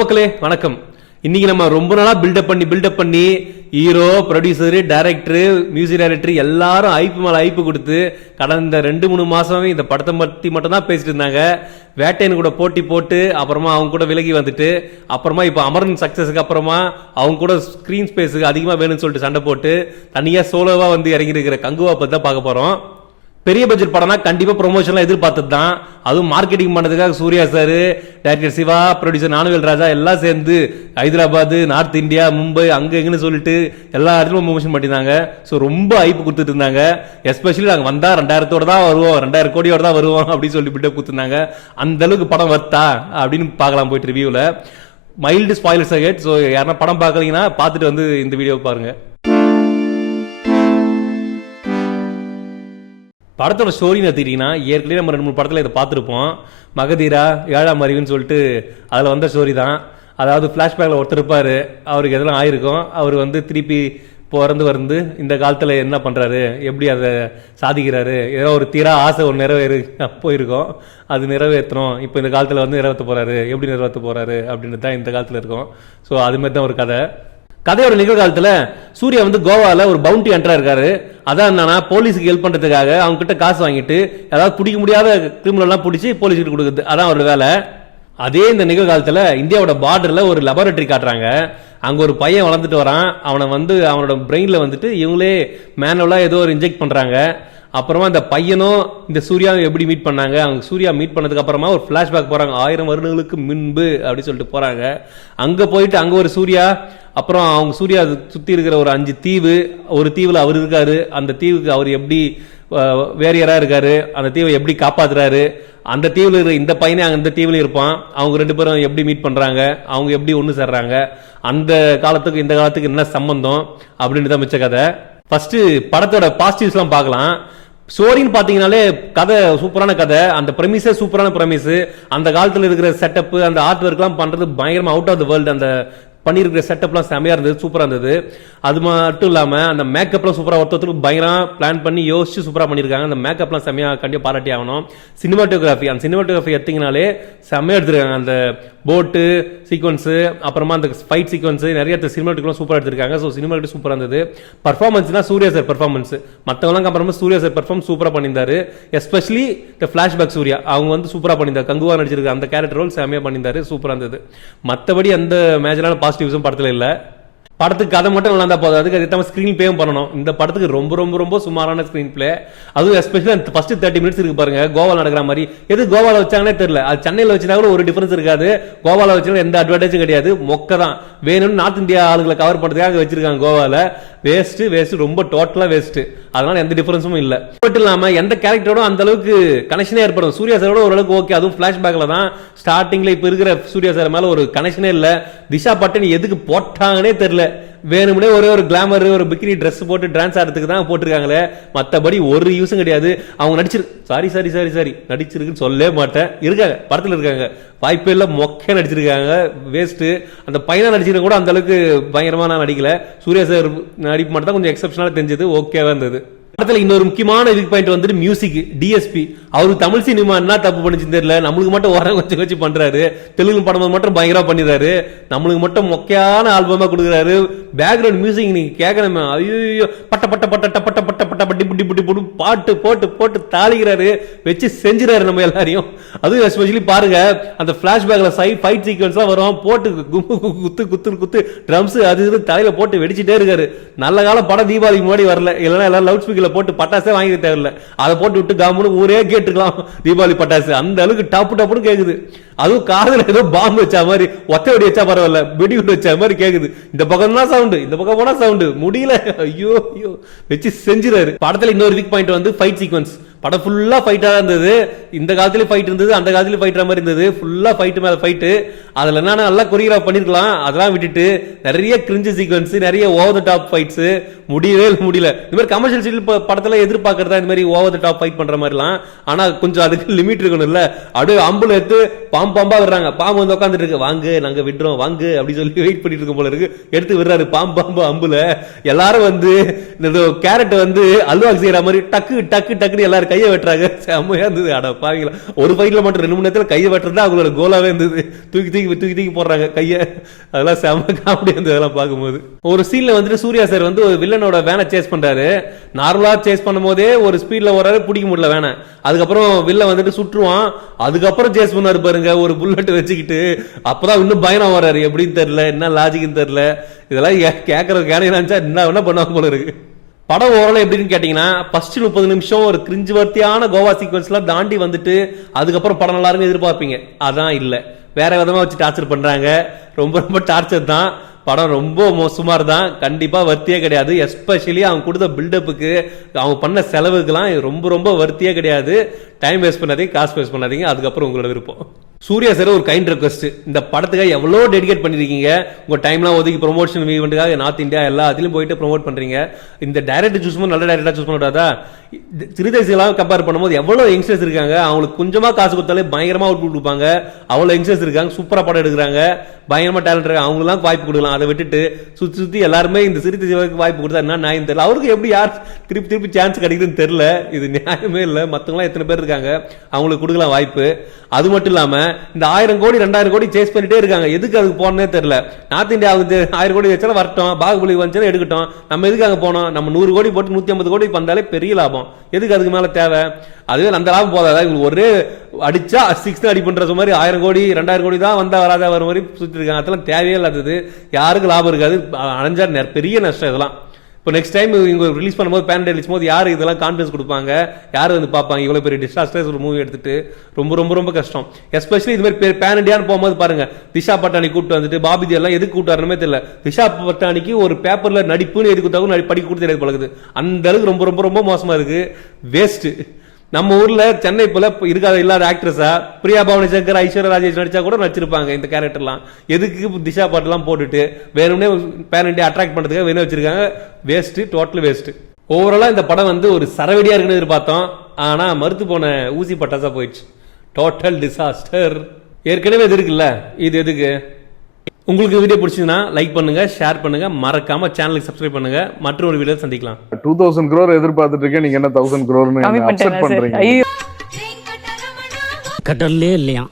மக்களே வணக்கம். இன்னைக்கு நம்ம ரொம்ப நாளா பில்டப் பண்ணி hero, producer, director, music director எல்லாரும் ஐப்பு மேல ஐப்பு கொடுத்து கடந்த 2-3 மாசமே இந்த படத்தை பத்தி மட்டும் தான் பேசிட்டு இருந்தாங்க. வேட்டையன் கூட போட்டி போட்டு அப்புறமா அவங்க கூட விலகி வந்துட்டு அப்புறமா இப்ப அமரன் சக்சஸ்க்கு அப்புறமா அவங்க கூட ஸ்கிரீன் ஸ்பேஸுக்கு அதிகமா வேணும்னு சொல்லிட்டு சண்டை போட்டு தனியா சோலோவா வந்து இறங்கி இருக்கிற கங்குவா பத்தி தான் பார்க்க போறோம். பெரிய பட்ஜெட் படம்னா கண்டிப்பா ப்ரொமோஷன்லாம் எதிர்பார்த்தது தான். அதுவும் மார்க்கெட்டிங் பண்ணதுக்காக Suriya sir, director Siva, producer Gnanavel Raja எல்லாம் சேர்ந்து ஹைதராபாத், நார்த் இந்தியா, மும்பை அங்க எங்கன்னு சொல்லிட்டு எல்லா இடத்துலையும் ப்ரொமோஷன் பண்ணியிருந்தாங்க. ஸோ ரொம்ப ஐப்பு கொடுத்துட்டு இருந்தாங்க. எஸ்பெஷலி நாங்கள் வந்தா 2000 தான் வருவோம், 2000 கோடியோட தான் வருவோம் அப்படின்னு சொல்லி பில்டப் கொடுத்துருந்தாங்க. அந்த அளவுக்கு படம் வர்த்தா அப்படின்னு பார்க்கலாம் போயிட்டு ரிவ்யூவில். Mild spoilers agate. ஸோ யாருன்னா படம் பார்க்கலீங்கன்னா பார்த்துட்டு வந்து இந்த வீடியோ பாருங்க. படத்தோட ஸ்டோரின்னு எடுத்துக்கிட்டீங்கன்னா ஏற்கனவே நம்ம 2-3 படத்தில் இதை பார்த்துருப்போம். மகதீரா, ஏழாம் அறிவுன்னு சொல்லிட்டு அதில் வந்த ஸ்டோரி தான். அதாவது ஃப்ளாஷ்பேக்கில் ஒருத்தர் இருப்பார், அவருக்கு எதெல்லாம் ஆயிருக்கும், அவர் வந்து திருப்பி வந்து இந்த காலத்தில் என்ன பண்ணுறாரு, எப்படி அதை சாதிக்கிறாரு, ஏதோ ஒரு தீரா ஆசை ஒரு நிறைவேறு போயிருக்கோம், அது நிறைவேற்றணும், இப்போ இந்த காலத்தில் வந்து நிறைவேற்ற போகிறாரு, எப்படி நிறைவேற்ற போகிறாரு அப்படின்னு தான் இந்த காலத்தில் இருக்கும். ஸோ அதுமாதிரி தான் ஒரு கதையோட நிகழ்காலத்துல சூர்யா வந்து கோவால ஒரு பவுண்டி என்ட்ரா இருக்காரு. அதான் என்னன்னா போலீஸுக்கு ஹெல்ப் பண்றதுக்காக அவங்க கிட்ட காசு வாங்கிட்டு ஏதாவது பிடிக்க முடியாத கிரிமினல் எல்லாம் பிடிச்சி போலீஸுக்கு கொடுக்குறது, அதான் அவரோட வேலை. அதே இந்த நிகழ்காலத்துல இந்தியாவோட பார்டர்ல ஒரு லெபார்டரி காட்டுறாங்க. அங்க ஒரு பையன் வளர்ந்துட்டு வரான். அவனை வந்து அவனோட பிரெயின்ல வந்துட்டு இவங்களே மேனுவலா ஏதோ ஒரு இன்ஜெக்ட் பண்றாங்க. அப்புறமா இந்த பையனும் இந்த சூர்யாவும் எப்படி மீட் பண்ணாங்க, அவங்க சூர்யா மீட் பண்ணதுக்கு அப்புறமா ஒரு பிளாஷ்பேக் போறாங்க, 1000 வருடங்களுக்கு முன்பு அப்படின்னு சொல்லிட்டு போறாங்க. அங்க போயிட்டு அங்க ஒரு சூர்யா, அப்புறம் அவங்க சூர்யா சுத்தி இருக்கிற ஒரு 5 தீவு, ஒரு தீவுல அவர் இருக்காரு, அந்த தீவுக்கு அவர் எப்படி வேரியரா இருக்காரு, அந்த தீவை எப்படி காப்பாத்துறாரு, அந்த தீவுல இருக்கிற இந்த பையனே அந்த தீவுல இருப்பான், அவங்க 2 பேரும் எப்படி மீட் பண்றாங்க, அவங்க எப்படி ஒண்ணு சேர்றாங்க, அந்த காலத்துக்கு இந்த காலத்துக்கு என்ன சம்பந்தம் அப்படின்னு தான் மிச்ச கதை. ஃபர்ஸ்ட் படத்தோட பாசிட்டிவ்ஸ் எல்லாம் பார்க்கலாம். ஸ்டோரின்னு பாத்தீங்கன்னாலே கதை சூப்பரான கதை, அந்த பிரமிஸே சூப்பரான பிரமிஸ். அந்த காலத்துல இருக்கிற செட்டப், அந்த ஆர்ட் ஒர்க் எல்லாம் பண்றது பயங்கரமா அவுட் ஆஃப் த வேர்ல்டு. அந்த பண்ணிருக்கிற செட்டப்லாம் செமையா இருந்தது, சூப்பரா இருந்தது. அது மட்டும் இல்லாம அந்த மேக்கப்லாம் சூப்பரா, ஒருத்தருக்கு பயங்கரமா பிளான் பண்ணி யோசிச்சு சூப்பரா பண்ணிருக்காங்க. அந்த மேக்கப்லாம் செமையா கண்டிப்பா பாராட்டி ஆகணும். சினிமாட்டோகிராஃபி, அந்த சினிமாட்டோகிராஃபி எடுத்தீங்கனாலே செமையா எடுத்திருக்காங்க. அந்த போட்டு சீக்வன்ஸ், அப்புறமா அந்த ஃபைட் சீக்வன்ஸ், நிறைய சினிமாட்டிக்லாம் சூப்பரா எடுத்திருக்காங்க. ஸோ சினிமாட்டிக் சூப்பரா இருந்தது. பர்ஃபார்மன்ஸ்னா சூர்யா சார் பர்ஃபார்மன்ஸ், மற்றவங்களாம் அப்புறமா சூர்யா சார் பர்ஃபார்மன்ஸ் சூப்பரா பண்ணியிருந்தாரு. எஸ்பெஷலி இந்த ஃபிளாஷ்பேக் சூர்யா அவங்க வந்து சூப்பரா பண்ணியிருந்தாரு. கங்குவா நடிச்சிருக்க அந்த கேரக்டர் ரோல் செமையா பண்ணியிருந்தாரு, சூப்பரா இருந்தது. மற்றபடி அந்த மேஜரான பாசிட்டிவ்ஸும் படத்தில் இல்லை. படத்துக்கு கதை மட்டும் நல்லா இருந்தா போதும், அதுக்கு அது ஸ்கிரீன் பிளேயும் பண்ணணும். இந்த படத்துக்கு ரொம்ப ரொம்ப ரொம்ப சுமாரான ஸ்கிரீன் பிளே. அதுவும் எஸ்பெஷலி ஃபர்ஸ்ட் 30 மினிட்ஸ் இருக்கு பாருங்க, கோவால நடக்கிற மாதிரி. எது கோவால வச்சாங்கன்னே தெரியல. அது சென்னையில் வச்சா கூட ஒரு டிஃபரன்ஸ் இருக்காது, கோவால வச்சா எந்த அட்வான்டேஜும் கிடையாது. மொக்க தான். வேணும்னு நார்த் இந்தியா ஆளுகளை கவர் பண்றதுக்காக வச்சிருக்காங்க கோவால. வேஸ்ட், ரொம்ப டோட்டலா வேஸ்ட். அதனால எந்த டிஃபரன்ஸும் இல்ல. மட்டும் இல்லாம எந்த கேரக்டரோட அந்த அளவுக்கு கனெக்ஷனே ஏற்படும். சூர்யா சாரோட ஓரளவுக்கு ஓகே, அதுவும் பிளாஷ்பேக்ல தான். ஸ்டார்டிங்ல இப்ப இருக்கிற சூர்யா சார் மேல ஒரு கனெக்ஷனே இல்ல. திஷா பட்டன் எதுக்கு போட்டாங்கன்னே தெரியல. வேணும்னே ஒரு கிளாமர், ஒரு பிகினி ட்ரெஸ் போட்டு டான்ஸ் ஆடுறதுக்கு தான் போட்டிருக்காங்களே, மற்றபடி ஒரு யூஸும் கிடையாது. அவங்க நடிச்சிருக்குன்னு சொல்லவே மாட்டேன். இருக்காங்க, படத்தில் இருக்காங்க, வாய்ப்பே இல்லை, மொக்க நடிச்சிருக்காங்க, வேஸ்ட். அந்த பையனா நடிச்சிருக்க கூட அந்த அளவுக்கு பயங்கரமா நடிக்கல. சூர்யா சார் நடிப்பு மட்டும் தான் கொஞ்சம் எக்ஸப்ஷனலா தெரிஞ்சது, ஓகேவா இருந்தது. படத்துல இன்னொரு முக்கியமான வீக் பாயிண்ட் வந்துட்டு மியூசிக். டிஎஸ்பி அவருக்கு தமிழ் சினிமா என்ன தப்பு பண்ணிச்சு தெரியல, நம்மளுக்கு மட்டும் வர வச்சு பண்றாரு. தெலுங்கு படம் மட்டும் பயங்கரமா பண்ணிடுறாரு, நம்மளுக்கு மட்டும் மொக்கையான ஆல்பமா கொடுக்குறாரு. பேக்ரவுண்ட் மியூசிக் நீங்க கேட்கணுமே, ஐயோ பட்ட பட்ட பட்ட பட்ட பட்ட பட்ட பட்டி புட்டி புட்டி புட்டு பாட்டு போட்டு போட்டு தாளிக்கிறாரு, வச்சு செஞ்சுறாரு நம்ம எல்லாரையும். அதுவும் எஸ்பெஷலி பாருங்க, அந்த பிளாஷ்பேக்ல ஃபைட் சீக்வன்ஸ் எல்லாம் வரும், போட்டு குத்து குத்து குத்து ட்ரம்ஸ் அது இது தலையில போட்டு வெடிச்சுட்டே இருக்காரு. நல்ல காலம் படம் தீபாவளிக்கு முன்னாடி வரல, இல்லைன்னா எல்லாரும் லவுட் ஸ்பீக்கர்ல போட்டு பட்டாசே வாங்கி தேவையில்ல, அதை போட்டு விட்டு காமுன்னு ஊரே கேட்டுக்கலாம் தீபாவளி பட்டாசு. அந்த அளவுக்கு டப்புன்னு கேக்குது. அதுவும் காதுல ஏதோ பாம்பு வச்சா மாதிரி, ஒத்த வெடி வச்சா பரவாயில்ல, வெடி வச்சா மாதிரி கேக்குது. இந்த பக்கம் தான் சவுண்டு, இந்த பக்கம் போனா சவுண்டு, முடியல. ஐயோ வச்சு செஞ்சுறாரு. படத்துல இன்னொரு வீக் பாயிண்ட் வந்து ஃபைட் சீக்வன்ஸ். படம் ஃபுல்லா ஃபைட்டா இருந்தது. இந்த காலத்திலயும் ஃபைட் இருந்தது, அந்த காலத்திலயும் ஃபைட்ற மாதிரி இருந்தது. ஃபுல்லா ஃபைட் மேல ஃபைட். அதுல என்னன்னா நல்லா கொரியோகிராஃப் பண்ணிருக்கலாம், அதெல்லாம் விட்டுட்டு நிறைய கிரிஞ்சு சீக்வன்ஸ், நிறைய ஓவர் த டாப் ஃபைட்ஸ், முடியல. இந்த மாதிரி கமர்ஷியல் சீரியல் படத்துல எதிர்பார்க்கறதா இந்த மாதிரி ஓவர் த டாப் ஃபைட் பண்ற மாதிரிலாம். ஆனா கொஞ்சம் அதுக்கு லிமிட் இருக்கணும் இல்ல. அப்படியே அம்புல எடுத்து பாம்பா விடுறாங்க. பாம்பு வந்து உட்காந்துட்டு இருக்கு, வாங்க நாங்க விடுறோம் வாங்க அப்படி சொல்லி வெயிட் பண்ணிட்டு இருக்கும் போல இருக்கு. எடுத்து விடுறாரு பாம்பு அம்புல. எல்லாரும் வந்து இந்த கேரட் வந்து அல்வாக்கு செய்யற மாதிரி டக்குன்னு எல்லாரும் கையை வெட்டுறாங்க. செம்மையா இருந்தது. அட பாவீங்களா, ஒரு ஃபைட்ல மட்டும் 2 மணி நேரத்துல கையை வெட்டுறது அவங்களோட கோலாவே இருந்தது. தூக்கி போடுறாங்க கையை. அதெல்லாம் செம்ம காமெடி இருந்தது அதெல்லாம் பார்க்கும்போது. ஒரு சீன்ல வந்துட்டு சூர்யா சார் வந்து ஒரு வில்லனோட வேனை சேஸ் பண்றாரு. நார்மலா சேஸ் பண்ணும் போதே ஒரு ஸ்பீட்ல வராரு, பிடிக்க முடியல வேனை. அதுக்கப்புறம் வில்ல வந்துட்டு சுற்றுவான். அதுக்கப்புறம் சேஸ் பண்ணாரு பாருங்க ஒரு புல்லட் வச்சுக்கிட்டு. அப்பதான் இன்னும் பயணம் வர்றாரு. எப்படின்னு தெரியல, என்ன லாஜிக்னு தெரியல. இதெல்லாம் கேட்கறது கேட்க என்ன பண்ணுவாங்க போல இருக்கு. படம் ஓரளவு எப்படின்னு கேட்டீங்கன்னா, ஃபர்ஸ்ட் 30 நிமிஷம் ஒரு கிரிஞ்சு வர்த்தியான கோவா சீக்வன்ஸ்லாம் தாண்டி வந்துட்டு அதுக்கப்புறம் படம் நல்லா இருக்குன்னு எதிர்பார்ப்பீங்க. அதான் இல்ல, வேற விதமா வச்சு டார்ச்சர் பண்றாங்க. ரொம்ப டார்ச்சர் தான். படம் ரொம்ப சுமார் தான். கண்டிப்பா வர்த்தியே கிடையாது. எஸ்பெஷலி அவங்க கொடுத்த பில்டப்புக்கு, அவங்க பண்ண செலவுக்குலாம் ரொம்ப வர்த்தியே கிடையாது. டைம் வேஸ்ட் பண்ணாதீங்க, காசு வேஸ்ட் பண்ணாதீங்க. அதுக்கப்புறம் உங்களோட விருப்பம். சூர்யா சார் ஒரு கைண்ட் ரெக்வஸ்ட், இந்த படத்துக்காக எவ்வளோ டெடிகேட் பண்ணிருக்கீங்க. உங்க டைம்லாம் ஒதுக்கி ப்ரொமோஷன் ஈவெண்ட்டுக்காக நார்த் இந்தியா எல்லாத்திலும் போயிட்டு ப்ரொமோட் பண்றீங்க. இந்த டைரக்டர் சூஸ் பண்ண நல்ல டைரக்டா சூஸ் பண்ணாதா? சிறுதேசியெல்லாம் கம்பேர் பண்ணும்போது எவ்வளவு யங்ஸ்டர்ஸ் இருக்காங்க. அவங்களுக்கு கொஞ்சமா காசு கொடுத்தாலே பயங்கரமா அவுட் கொடுப்பாங்க. அவ்வளவு யங்ஸ்டர்ஸ் இருக்காங்க, சூப்பரா படம் எடுக்கிறாங்க, பயங்கரமா டேலண்ட் இருக்காங்க. அவங்களுக்கு வாய்ப்பு கொடுக்கலாம். அதை விட்டுட்டு சுத்தி எல்லாருமே இந்த சிறுதேசியருக்கு வாய்ப்பு கொடுத்தா என்ன நியாயம் தெரியல. அவருக்கு எப்படி யார் திருப்பி சான்ஸ் கிடைக்குதுன்னு தெரியல. இது நியாயமே இல்லை. மற்றவங்களாம் எத்தனை பேர் இருக்காங்க, அவங்களுக்கு கொடுக்கலாம் வாய்ப்பு. அது மட்டும் இல்லாம இந்த 1000 கோடி 2000 கோடி சேஸ் பண்ணிட்டே இருக்காங்க. எதுக்கு அதுக்கு போனே தெரியல. நார்த் இந்தியா 1000 கோடி வச்சாலும் வரட்டும், பாகுபலி வந்துச்சுன்னா எடுக்கட்டும். நம்ம எதுக்கு அங்க போனோம்? நம்ம 100 கோடி போட்டு 150 கோடி பண்ணாலே பெரிய லாபம். எதுக்கு அதுக்கு மேல தேவை? அதுவே அந்த லாபம் போதாதா? ஒரே அடிச்சா 6 அடி பண்ற மாதிரி 1000 கோடி 2000 கோடி தான் வந்தா வராத வர மாதிரி சுத்தி இருக்காங்க. அதெல்லாம் தேவையே இல்லாதது. யாருக்கு லாபம் இருக்காது. அடைஞ்சா பெரிய நஷ்டம் இதெல்லாம். இப்போ நெக்ஸ்ட் டைம் இவங்க ரிலீஸ் பண்ணும்போது பேன் ரிலீஸ் போது யார் இதெல்லாம் கான்ஃபிடன்ஸ் கொடுப்பாங்க, யார் வந்து பார்ப்பாங்க? இவ்வளோ பெரிய டிசாஸ்டர்ஸ் ஒரு மூவி எடுத்துட்டு ரொம்ப கஷ்டம். எஸ்பெஷலி இது மாதிரி பேன் இண்டியான்னு போகும்போது பாருங்க, திஷா பட்டாணி கூப்பிட்டு வந்துட்டு பாபிதி எல்லாம் எதுக்கு கூப்பிட்டாருமே தெரியல. திஷா பட்டாணிக்கு ஒரு பேப்பர்ல நடிப்புன்னு எதுக்கு கொடுத்தாலும் படிக்க கொடுத்து எனக்கு பழகுது. அந்த அளவுக்கு ரொம்ப மோசமா இருக்கு. வேஸ்ட். நம்ம ஊர்ல சென்னை போல இருக்காத இல்லாத ஆக்ட்ரஸா பிரியா பவானி சங்கர், ஐஸ்வர்யா ராஜேஷ் நடிச்சா கூட நடிச்சிருப்பாங்க இந்த கேரக்டர்லாம். எதுக்கு திஷா பாட்டுலாம் போட்டுட்டு வேணும்னே பேன் இண்டியா அட்ராக்ட் பண்றதுக்காக வேணும் வச்சிருக்காங்க. Waste, total waste. ஓவராலா இந்த படம் வந்து ஒரு சரவெடியா இருக்குன்னு எதிர்பார்த்தோம். ஆனா மறுத்து போன ஊசி பட்டாசா போயிடுச்சு. Total disaster. ஏற்கனவே இது இருக்குல்ல, இது எதுக்கு? உங்களுக்கு வீடியோ பிடிச்சதுன்னா லைக் பண்ணுங்க, ஷேர் பண்ணுங்க, மறக்காம சேனலுக்கு சப்ஸ்கிரைப் பண்ணுங்க. மற்றொரு வீடியோ சந்திக்கலாம். 2000 crore எதிர்பார்த்துட்டு இருக்கேன், நீங்க என்ன 1000 crore அப்செட் பண்றீங்க? கடல்லே இல்லையா?